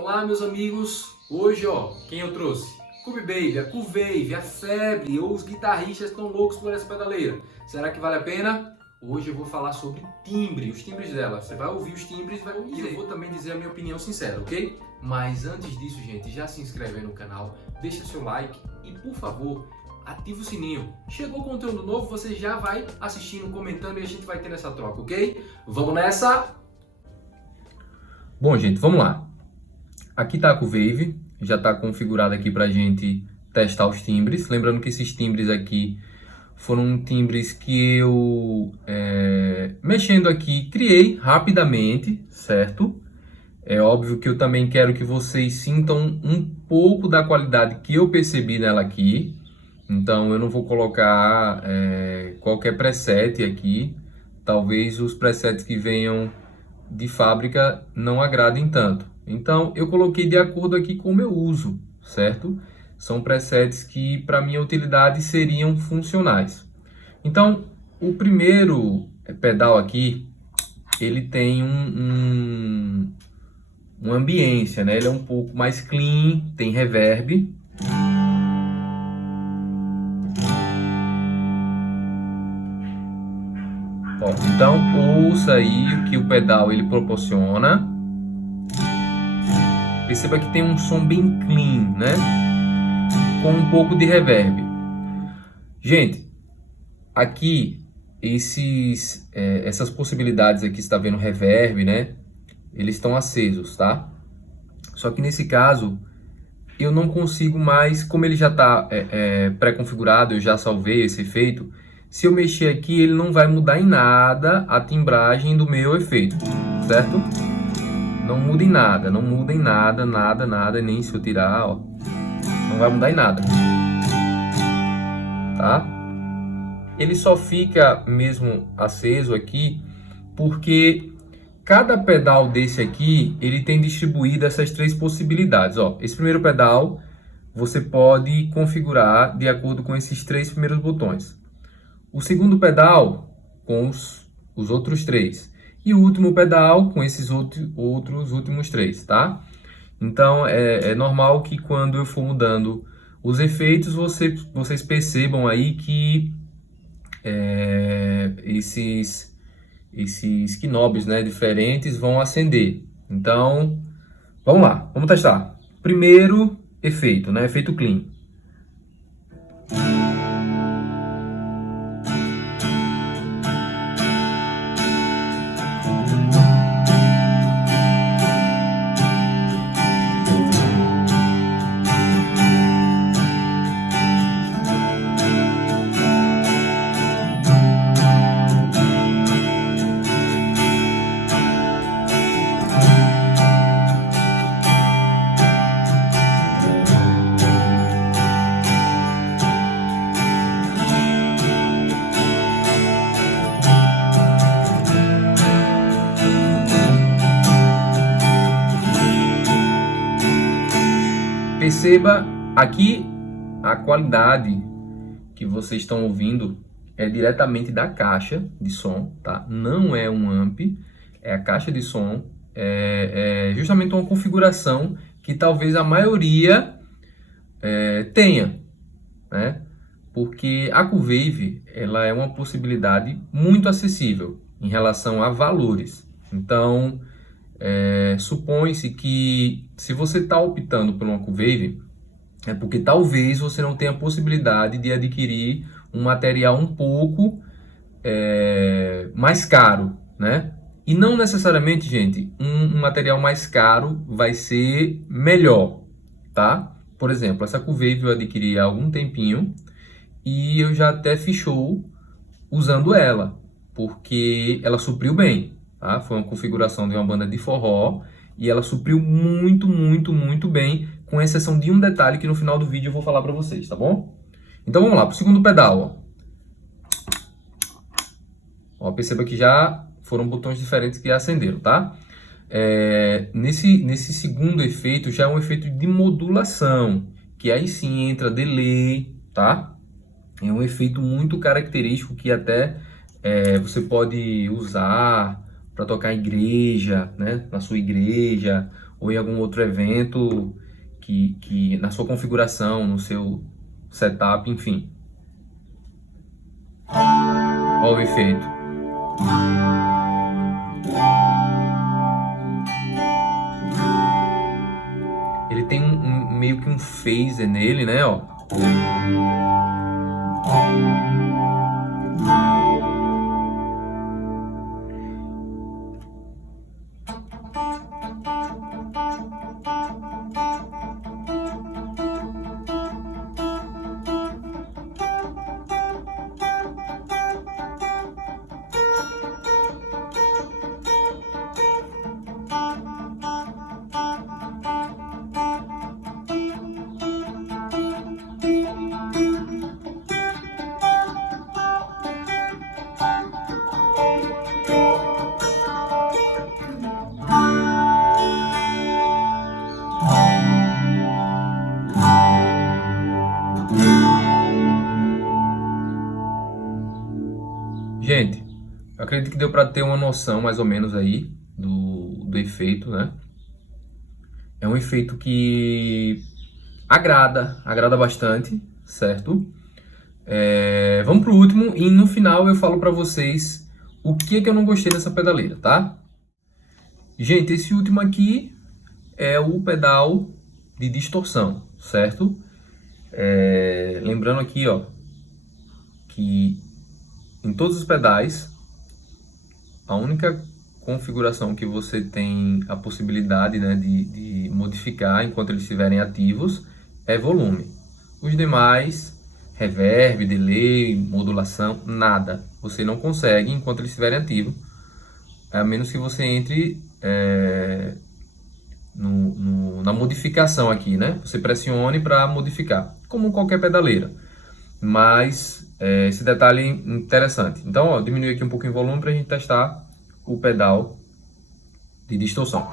Olá, meus amigos. Hoje, quem eu trouxe? Cube Baby, a Q-Wave, a Febre ou os guitarristas estão loucos por essa pedaleira. Será que vale a pena? Hoje eu vou falar sobre timbre, os timbres dela. Você vai ouvir os timbres e eu vou também dizer a minha opinião sincera, ok? Mas antes disso, gente, já se inscreve aí no canal, deixa seu like e, por favor, ativa o sininho. Chegou conteúdo novo, você já vai assistindo, comentando e a gente vai ter essa troca, ok? Vamos nessa? Bom, gente, vamos lá. Aqui está a Q-Wave, já está configurada aqui para a gente testar os timbres. Lembrando que esses timbres aqui foram timbres que eu, mexendo aqui, criei rapidamente, certo? É óbvio que eu também quero que vocês sintam um pouco da qualidade que eu percebi nela aqui. Então eu não vou colocar qualquer preset aqui. Talvez os presets que venham de fábrica não agradem tanto. Então eu coloquei de acordo aqui com o meu uso, certo? São presets que para minha utilidade seriam funcionais. Então o primeiro pedal aqui, ele tem uma ambiência, né? Ele é um pouco mais clean, tem reverb. Então ouça aí o que o pedal ele proporciona. Perceba que tem um som bem clean, né? Com um pouco de reverb. Gente, aqui essas possibilidades aqui, você está vendo reverb, né? Eles estão acesos, tá? Só que nesse caso eu não consigo mais, como ele já está pré-configurado, eu já salvei esse efeito. Se eu mexer aqui, ele não vai mudar em nada a timbragem do meu efeito, certo? Não muda em nada, não muda em nada, nada, nem se eu tirar, ó, não vai mudar em nada, tá? Ele só fica mesmo aceso aqui porque cada pedal desse aqui, ele tem distribuído essas três possibilidades, ó. Esse primeiro pedal, você pode configurar de acordo com esses três primeiros botões. O segundo pedal, com os outros três. E o último pedal com esses outros últimos três, tá? Então é normal que quando eu for mudando os efeitos, vocês percebam aí que esses knobs, né, diferentes vão acender. Então, vamos lá, vamos testar. Primeiro efeito, né, efeito clean. Perceba aqui a qualidade que vocês estão ouvindo é diretamente da caixa de som, tá? Não é um amp, é a caixa de som, é justamente uma configuração que talvez a maioria tenha, né? Porque a Q-Wave, ela é uma possibilidade muito acessível em relação a valores. Então, supõe-se que se você está optando por uma Q-Wave, é porque talvez você não tenha a possibilidade de adquirir um material um pouco mais caro, né? E não necessariamente, gente, um material mais caro vai ser melhor, tá? Por exemplo, essa Q-Wave eu adquiri há algum tempinho e eu já até fiz show usando ela, porque ela supriu bem. Tá? Foi uma configuração de uma banda de forró e ela supriu muito bem, com exceção de um detalhe que no final do vídeo eu vou falar para vocês, tá bom? Então vamos lá, para o segundo pedal. Ó, perceba que já foram botões diferentes que acenderam, tá? Nesse segundo efeito já é um efeito de modulação, que aí sim entra delay, tá? É um efeito muito característico que até você pode usar para tocar em igreja, né? Na sua igreja, ou em algum outro evento que na sua configuração, no seu setup, enfim. Olha o efeito. Ele tem meio que um phaser nele, né, ó. Gente, eu acredito que deu para ter uma noção mais ou menos aí do efeito, né? É um efeito que agrada bastante, certo? Vamos pro último e no final eu falo para vocês o que eu não gostei dessa pedaleira, tá? Gente, esse último aqui é o pedal de distorção, certo? Lembrando aqui, ó, que em todos os pedais, a única configuração que você tem a possibilidade, né, de modificar enquanto eles estiverem ativos é volume. Os demais, reverb, delay, modulação, nada. Você não consegue enquanto eles estiverem ativos, a menos que você entre na modificação aqui, né? Você pressione para modificar, como qualquer pedaleira. Mas esse detalhe é interessante. Então, ó, diminui aqui um pouquinho o volume para a gente testar o pedal de distorção.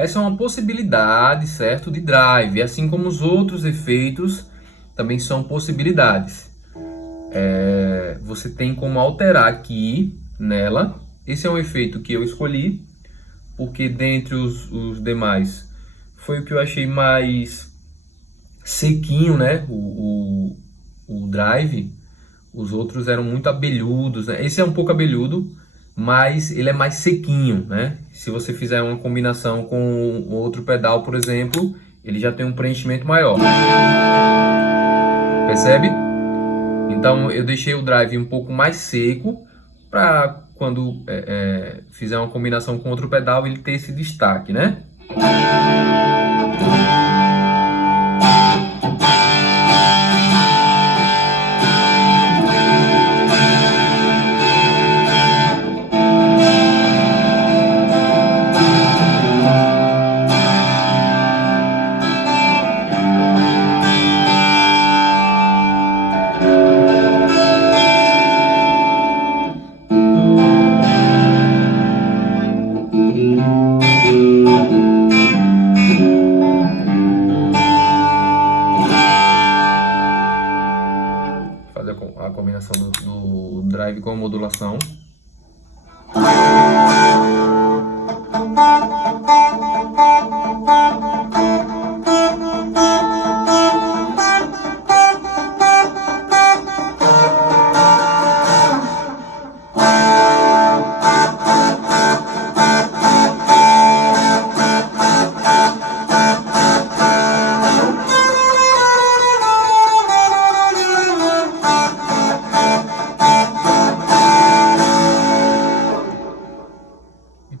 Essa é uma possibilidade, certo, de drive, assim como os outros efeitos também são possibilidades. Você tem como alterar aqui nela. Esse é um efeito que eu escolhi, porque dentre os demais foi o que eu achei mais sequinho, né? O drive. Os outros eram muito abelhudos, né? Esse é um pouco abelhudo, mas ele é mais sequinho, né? Se você fizer uma combinação com outro pedal, por exemplo, ele já tem um preenchimento maior. Percebe? Então eu deixei o drive um pouco mais seco para quando fizer uma combinação com outro pedal ele ter esse destaque, né? Fazer a combinação do drive com a modulação.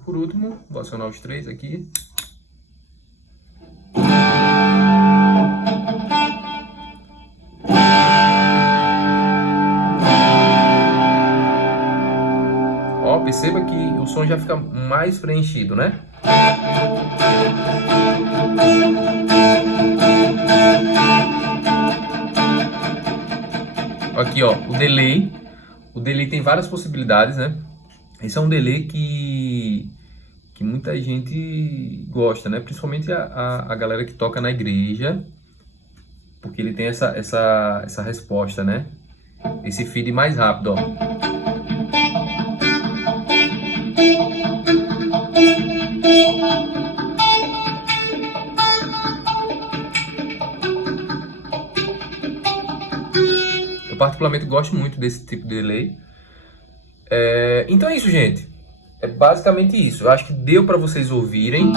Por último, vou acionar os três aqui. Ó, perceba que o som já fica mais preenchido, né? Aqui, ó, o delay. O delay tem várias possibilidades, né? Esse é um delay que muita gente gosta, né? Principalmente a galera que toca na igreja, porque ele tem essa resposta, né? Esse feed mais rápido, ó. Eu particularmente gosto muito desse tipo de delay. Então é isso, gente. É basicamente isso. Eu acho que deu para vocês ouvirem,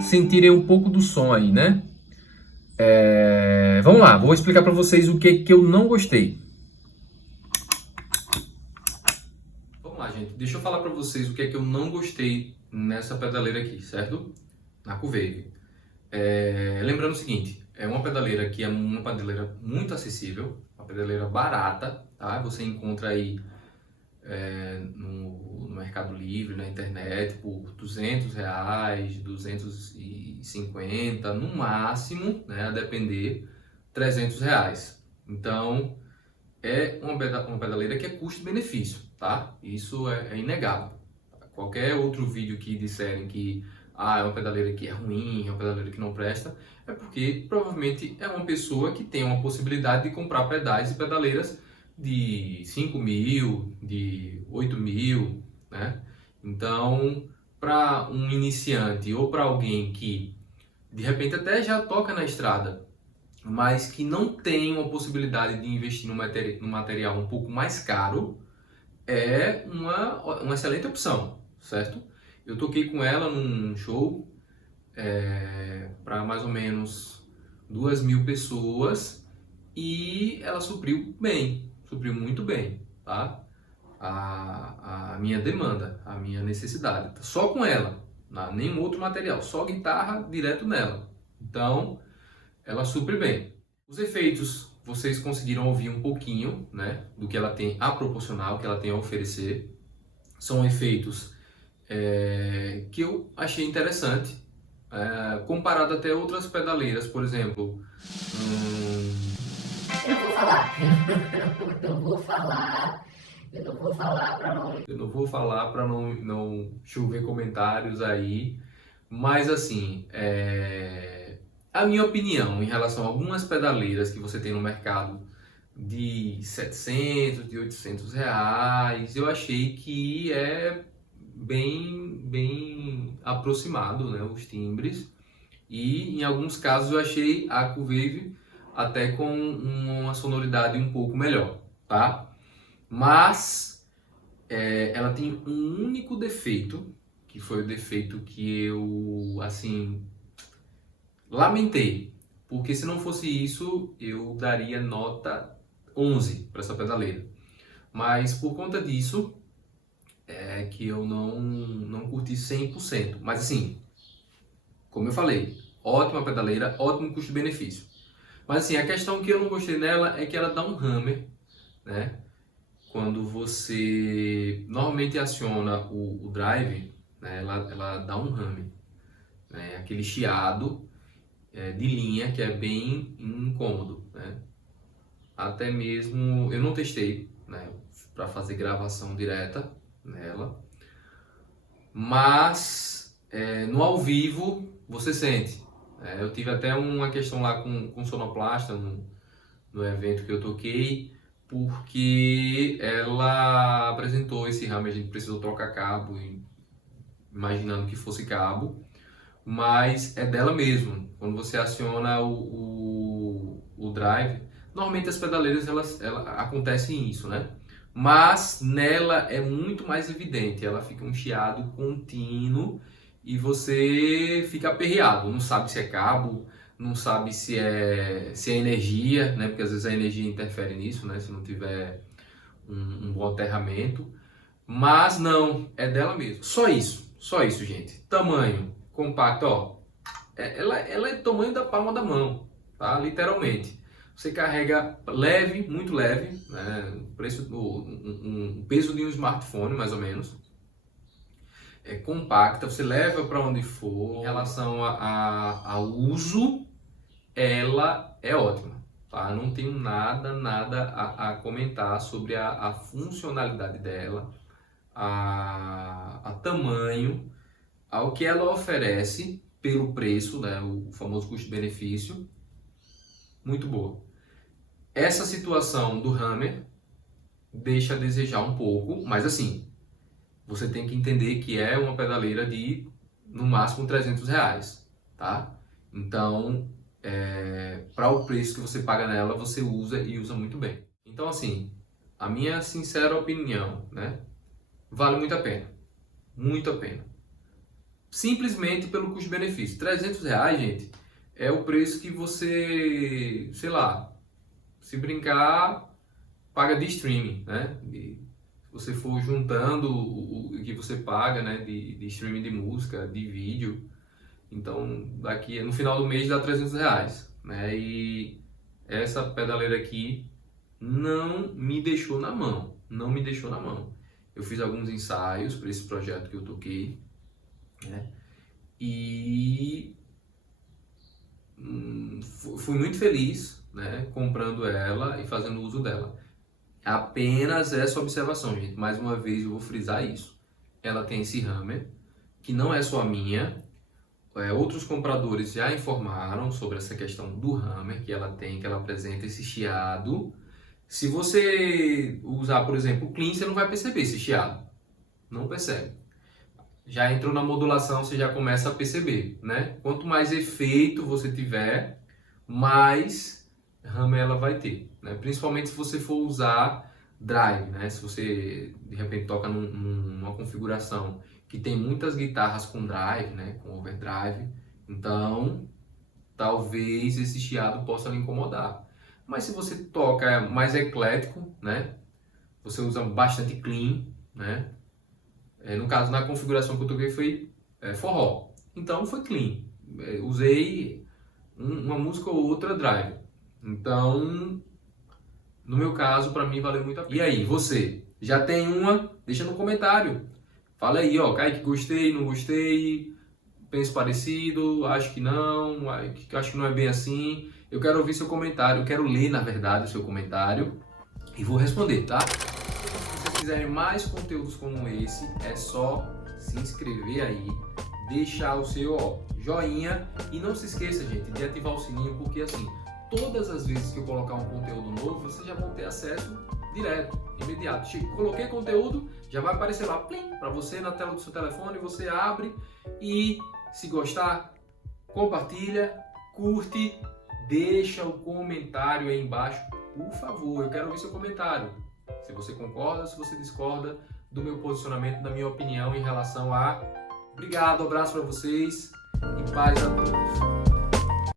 sentirem um pouco do som aí, né? Vamos lá, vou explicar para vocês o que eu não gostei. Vamos lá, gente. Deixa eu falar para vocês o que eu não gostei nessa pedaleira aqui, certo? Na Cuvave. Lembrando o seguinte, é uma pedaleira que é uma pedaleira muito acessível, uma pedaleira barata, tá? Você encontra aí no Mercado Livre, na internet, por R$200, 250, no máximo, né, a depender, R$300. Então, é uma pedaleira que é custo-benefício, tá? Isso é inegável. Qualquer outro vídeo que disserem que é uma pedaleira que é ruim, é uma pedaleira que não presta, é porque provavelmente é uma pessoa que tem uma possibilidade de comprar pedais e pedaleiras de 5 mil, de 8 mil, né? Então, para um iniciante ou para alguém que de repente até já toca na estrada, mas que não tem uma possibilidade de investir no material um pouco mais caro, é uma excelente opção, certo? Eu toquei com ela num show para mais ou menos 2.000 pessoas e ela supriu muito bem, tá? A minha demanda, a minha necessidade. Só com ela, nenhum outro material, só guitarra direto nela. Então, ela supre bem. Os efeitos, vocês conseguiram ouvir um pouquinho, né, do que ela tem a proporcionar, o que ela tem a oferecer. São efeitos que eu achei interessante, comparado até outras pedaleiras, por exemplo. Eu vou falar. Eu vou falar. Eu não vou falar para não. Eu não vou falar para não chover comentários aí, mas assim, a minha opinião em relação a algumas pedaleiras que você tem no mercado de 700, de 800 reais, eu achei que é bem aproximado, né, os timbres, e em alguns casos eu achei a Cuvave até com uma sonoridade um pouco melhor, tá? Mas ela tem um único defeito, que foi o defeito que eu, assim, lamentei, porque se não fosse isso, eu daria nota 11 para essa pedaleira. Mas por conta disso, é que eu não curti 100%. Mas assim, como eu falei, ótima pedaleira, ótimo custo-benefício. Mas assim, a questão que eu não gostei nela é que ela dá um hammer, né? Quando você normalmente aciona o drive, né? Ela dá um hammer, né? Aquele chiado de linha que é bem incômodo, né? Até mesmo eu não testei, né, para fazer gravação direta nela, mas no ao vivo você sente. Eu tive até uma questão lá com sonoplasta no evento que eu toquei, porque ela apresentou esse hammer, a gente precisou trocar cabo, imaginando que fosse cabo, mas é dela mesmo. Quando você aciona o drive, normalmente as pedaleiras ela acontecem isso, né? Mas nela é muito mais evidente, ela fica um chiado contínuo e você fica aperreado, não sabe se é cabo, não sabe se é energia, né? Porque às vezes a energia interfere nisso, né? Se não tiver um bom aterramento. Mas não, é dela mesmo. Só isso, gente. Tamanho compacto, ó. Ela é do tamanho da palma da mão, tá? Literalmente. Você carrega leve, muito leve, né? O peso de um smartphone, mais ou menos. É compacta, você leva para onde for. Em relação ao uso, ela é ótima. Tá? Não tenho nada a comentar sobre a funcionalidade dela, a tamanho, ao que ela oferece pelo preço, né? O famoso custo-benefício. Muito boa. Essa situação do Hammer deixa a desejar um pouco, mas assim, você tem que entender que é uma pedaleira de, no máximo, R$300, tá? Então, para o preço que você paga nela, você usa e usa muito bem. Então, assim, a minha sincera opinião, né? Vale muito a pena. Muito a pena. Simplesmente pelo custo-benefício. R$300, gente, é o preço que você, sei lá, se brincar, paga de streaming, né? Se você for juntando o que você paga, né, de streaming de música, de vídeo, então daqui no final do mês dá R$300, né? E essa pedaleira aqui não me deixou na mão, não me deixou na mão. Eu fiz alguns ensaios para esse projeto que eu toquei, né? E fui muito feliz, né, comprando ela e fazendo uso dela. Apenas essa observação, gente. Mais uma vez eu vou frisar isso. Ela tem esse hammer, que não é só a minha. Outros compradores já informaram sobre essa questão do hammer que ela tem, que ela apresenta esse chiado. Se você usar, por exemplo, o clean, você não vai perceber esse chiado. Não percebe. Já entrou na modulação, você já começa a perceber, né? Quanto mais efeito você tiver, mais hammer ela vai ter, né? Principalmente se você for usar drive, né? Se você de repente toca numa configuração que tem muitas guitarras com drive, né? Com overdrive, então talvez esse chiado possa lhe incomodar. Mas se você toca mais eclético, né? Você usa bastante clean, né? No caso, na configuração que eu toquei foi forró. Então foi clean. Usei uma música ou outra drive. Então, no meu caso, para mim valeu muito a pena. E aí, você? Já tem uma? Deixa no comentário. Fala aí, ó, Kaique, gostei, não gostei, penso parecido, acho que não, acho que não é bem assim. Eu quero ouvir seu comentário, eu quero ler, na verdade, o seu comentário e vou responder, tá? Se quiserem mais conteúdos como esse, é só se inscrever aí, deixar o seu joinha e não se esqueça, gente, de ativar o sininho, porque assim, todas as vezes que eu colocar um conteúdo novo, vocês já vão ter acesso direto, imediato. Coloquei conteúdo, já vai aparecer lá, para você na tela do seu telefone, você abre e se gostar, compartilha, curte, deixa o comentário aí embaixo, por favor, eu quero ouvir seu comentário. Se você concorda, se você discorda do meu posicionamento, da minha opinião em relação a... Obrigado, abraço para vocês e paz a todos.